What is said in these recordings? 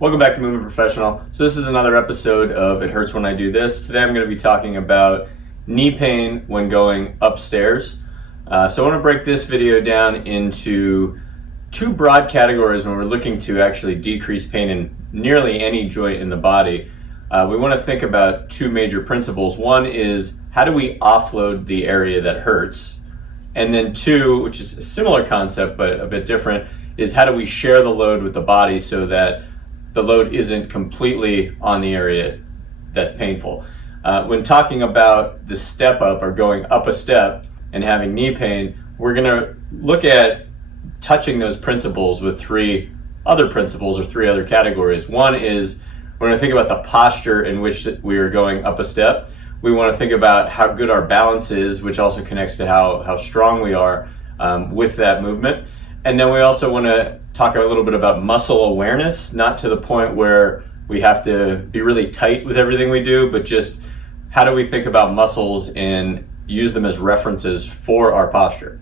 Welcome back to Movement Professional. So this is another episode of It Hurts When I Do This. Today I'm going to be talking about knee pain when going upstairs. So I want to break this video down into two broad categories when we're looking to actually decrease pain in nearly any joint in the body. We want to think about two major principles. One is, how do we offload the area that hurts? And then two, which is a similar concept but a bit different, is how do we share the load with the body so that the load isn't completely on the area that's painful. When talking about the step up or going up a step and having knee pain, we're going to look at touching those principles with three other principles or three other categories. One is we're going to think about the posture in which we are going up a step. We want to think about how good our balance is, which also connects to how strong we are with that movement. And then we also want to talk a little bit about muscle awareness, not to the point where we have to be really tight with everything we do, but just how do we think about muscles and use them as references for our posture.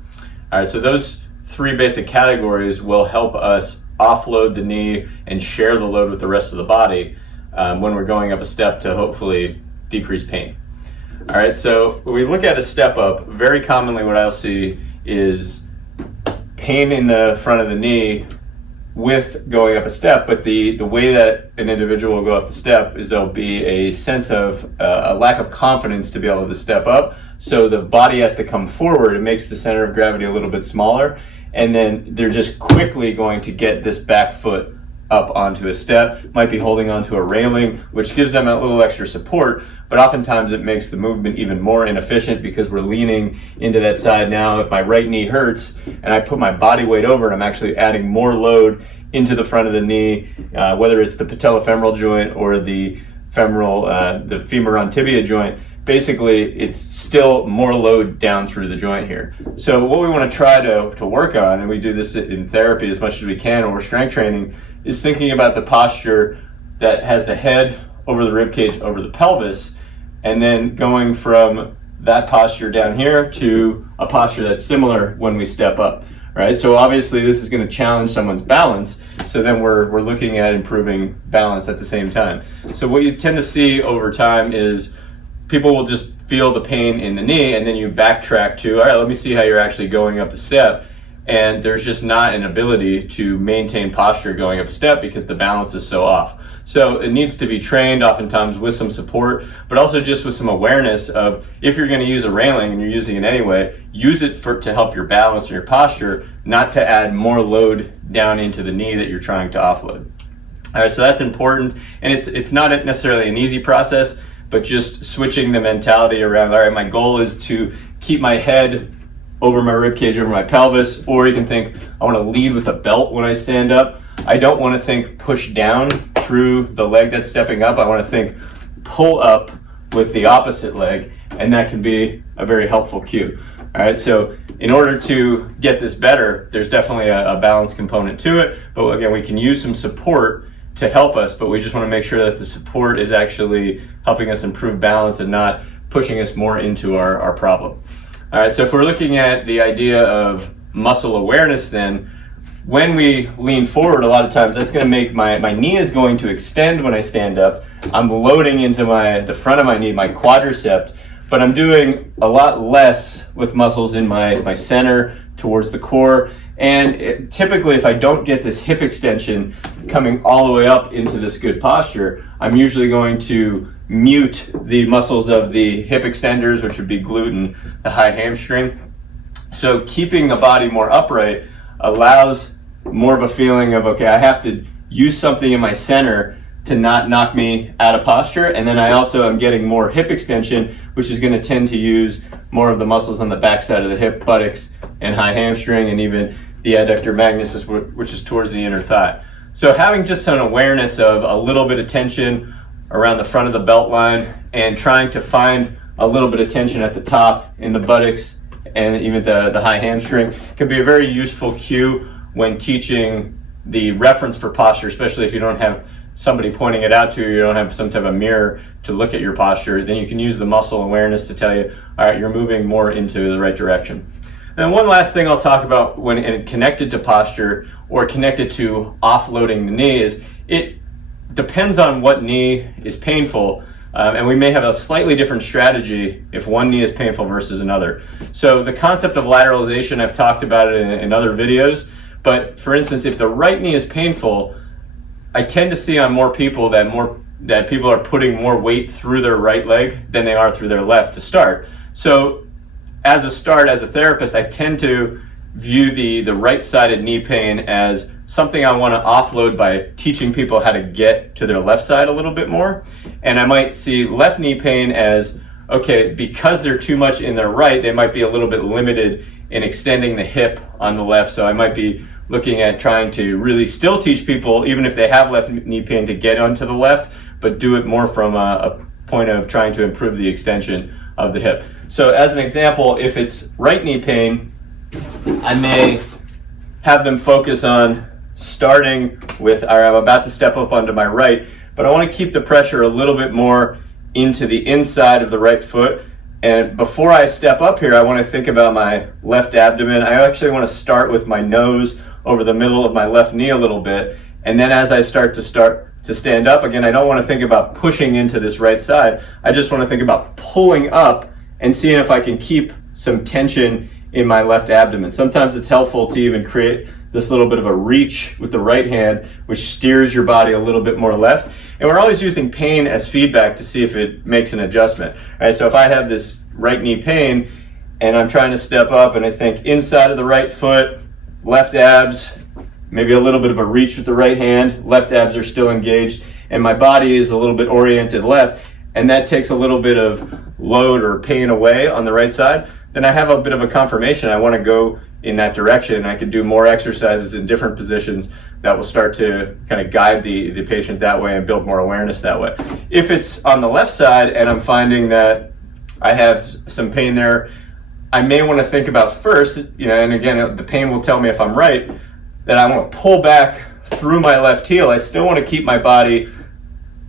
All right, so those three basic categories will help us offload the knee and share the load with the rest of the body when we're going up a step to hopefully decrease pain. All right, so when we look at a step up, very commonly what I'll see is pain in the front of the knee with going up a step, but the way that an individual will go up the step is there'll be a sense of a lack of confidence to be able to step up. So the body has to come forward. It makes the center of gravity a little bit smaller, and then they're just quickly going to get this back foot up onto a step, might be holding onto a railing, which gives them a little extra support, but oftentimes it makes the movement even more inefficient because we're leaning into that side. Now, if my right knee hurts and I put my body weight over it, I'm actually adding more load into the front of the knee, whether it's the patellofemoral joint or the femoral, the femur on tibia joint. Basically, it's still more load down through the joint here. So what we want to try to work on, and we do this in therapy as much as we can when we're strength training, is thinking about the posture that has the head over the rib cage, over the pelvis, and then going from that posture down here to a posture that's similar when we step up, right? So obviously this is going to challenge someone's balance, so then we're looking at improving balance at the same time. So what you tend to see over time is people will just feel the pain in the knee, and then you backtrack to, all right, let me see how you're actually going up the step. And there's just not an ability to maintain posture going up a step because the balance is so off. So it needs to be trained oftentimes with some support, but also just with some awareness of, if you're going to use a railing and you're using it anyway, use it to help your balance or your posture, not to add more load down into the knee that you're trying to offload. All right, so that's important, and it's not necessarily an easy process, but just switching the mentality around, all right, my goal is to keep my head over my rib cage, over my pelvis, or you can think, I want to lead with a belt when I stand up. I don't want to think push down through the leg that's stepping up. I want to think pull up with the opposite leg, and that can be a very helpful cue. All right, so in order to get this better, there's definitely a balance component to it, but again, we can use some support to help us, but we just want to make sure that the support is actually helping us improve balance and not pushing us more into our problem. All right, so if we're looking at the idea of muscle awareness, then when we lean forward, a lot of times that's going to make my knee is going to extend when I stand up. I'm loading into the front of my knee, my quadricep, but I'm doing a lot less with muscles in my center towards the core. And typically, if I don't get this hip extension coming all the way up into this good posture, I'm usually going to mute the muscles of the hip extenders, which would be glute and the high hamstring. So keeping the body more upright allows more of a feeling of, okay, I have to use something in my center to not knock me out of posture. And then I also am getting more hip extension, which is going to tend to use more of the muscles on the backside of the hip, buttocks, and high hamstring, and even the adductor magnus, which is towards the inner thigh. So having just an awareness of a little bit of tension around the front of the belt line and trying to find a little bit of tension at the top in the buttocks and even the high hamstring can be a very useful cue when teaching the reference for posture, especially if you don't have somebody pointing it out to you, you don't have some type of mirror to look at your posture, then you can use the muscle awareness to tell you, all right, you're moving more into the right direction. And one last thing I'll talk about when connected to posture or connected to offloading the knee is depends on what knee is painful, and we may have a slightly different strategy if one knee is painful versus another. So the concept of lateralization, I've talked about it in other videos, but for instance, if the right knee is painful, I tend to see on more people that people are putting more weight through their right leg than they are through their left to start. So as a therapist, I tend to view the right-sided knee pain as something I want to offload by teaching people how to get to their left side a little bit more. And I might see left knee pain as, okay, because they're too much in their right, they might be a little bit limited in extending the hip on the left. So I might be looking at trying to really still teach people, even if they have left knee pain, to get onto the left, but do it more from a point of trying to improve the extension of the hip. So as an example, if it's right knee pain, I may have them focus on starting with, all right, I'm about to step up onto my right, but I want to keep the pressure a little bit more into the inside of the right foot. And before I step up here, I want to think about my left abdomen. I actually want to start with my nose over the middle of my left knee a little bit. And then as I start to stand up, again, I don't want to think about pushing into this right side. I just want to think about pulling up and seeing if I can keep some tension in my left abdomen. Sometimes it's helpful to even create this little bit of a reach with the right hand, which steers your body a little bit more left. And we're always using pain as feedback to see if it makes an adjustment. All right, so if I have this right knee pain and I'm trying to step up and I think inside of the right foot, left abs, maybe a little bit of a reach with the right hand, left abs are still engaged, and my body is a little bit oriented left, and that takes a little bit of load or pain away on the right side, then I have a bit of a confirmation. I want to go in that direction. I can do more exercises in different positions that will start to kind of guide the patient that way and build more awareness that way. If it's on the left side and I'm finding that I have some pain there, I may want to think about first, and again, the pain will tell me if I'm right, that I want to pull back through my left heel. I still want to keep my body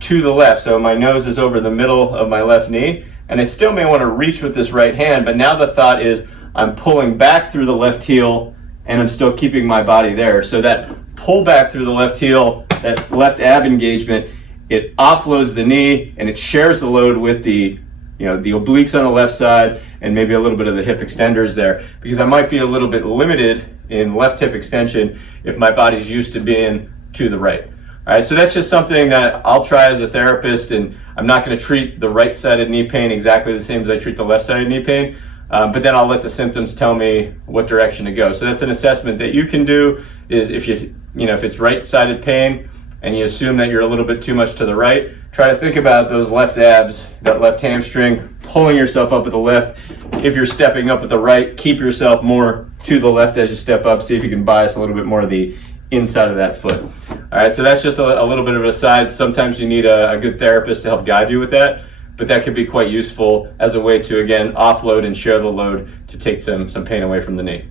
to the left. So my nose is over the middle of my left knee, and I still may want to reach with this right hand, but now the thought is I'm pulling back through the left heel and I'm still keeping my body there. So that pull back through the left heel, that left ab engagement, it offloads the knee and it shares the load with the obliques on the left side and maybe a little bit of the hip extenders there, because I might be a little bit limited in left hip extension if my body's used to being to the right. All right, so that's just something that I'll try as a therapist, and I'm not going to treat the right-sided knee pain exactly the same as I treat the left-sided knee pain, but then I'll let the symptoms tell me what direction to go. So that's an assessment that you can do, is if if it's right-sided pain and you assume that you're a little bit too much to the right, try to think about those left abs, that left hamstring, pulling yourself up with the left. If you're stepping up with the right, keep yourself more to the left as you step up. See if you can bias a little bit more of the inside of that foot. All right, so that's just a little bit of an aside. Sometimes you need a good therapist to help guide you with that, but that can be quite useful as a way to, again, offload and share the load to take some pain away from the knee.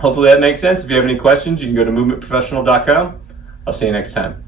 Hopefully that makes sense. If you have any questions, you can go to movementprofessional.com. I'll see you next time.